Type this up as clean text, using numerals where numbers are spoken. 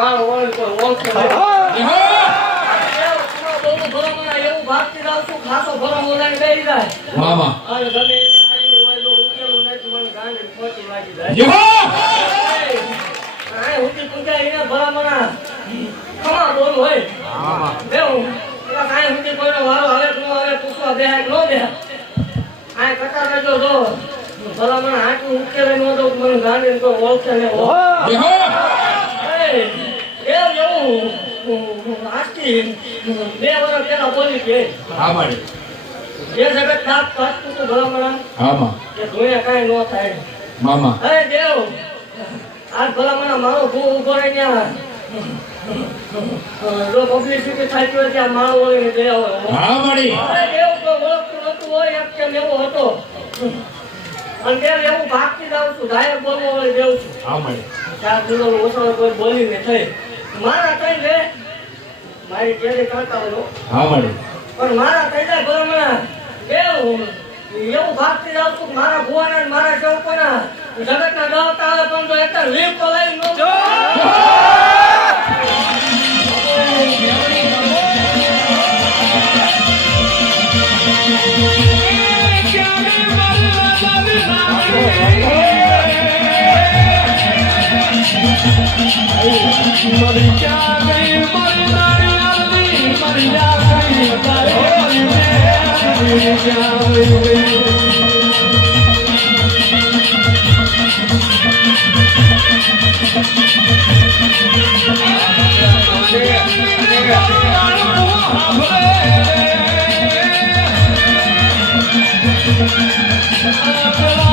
માળ હોય કોઈ ઓળખે એવું ભાગતી જાવ છું ખાસો ભરો મોલાને બેસી જાય મામા અને ગમે એની હાજરી હોય તો ઉકેલું નથી મને ગાંડી ખોટી લાગી જાય આ ઉતી પૂજા એને ભરામણા ખમા બોલ હોય મામા દેવું એલા કાઈ ઉતી કોઈનો વારો હવે તું હવે પૂછવા દે કે નો દે આ કટા કરજો જો ભરામણા હાટું ઉકેલે નો દો મને ગાંડી કોઈ ઓળખે ને આજથી 2 વર્ષ પહેલા બોલી કે હા માડી જે જગત તાપ કાટતું તો ભલામણા હા માં કે ધોયા કાઈ નો થાય મામા અરે દેવ આ ભલામણા મારો ભૂ ઉભો રહી ગયા જો પબ્લિસિટી થાય તો ત્યાં મારો હોય દેવ હા માડી અરે દેવ તો ઓળખતું નતું હોય એમ કેમ એવો હતો અને દેવ એવું ભાગતી જાઉં છું ધાયક બોલવો હોય દેવ છું હા માડી 4 કિલો ઓછો કોઈ બોલીને થઈ મારા કઈ રે મારી કેરી કરતા હોય હા માડી પણ મારા કઈ જાય ભલામણા એવું ભાગતી જાઉં છું મારા ભુવાના મારા સેવકોના જગતના દળતા આવે પણ તો એક લીપ તો લઈ નો Oh,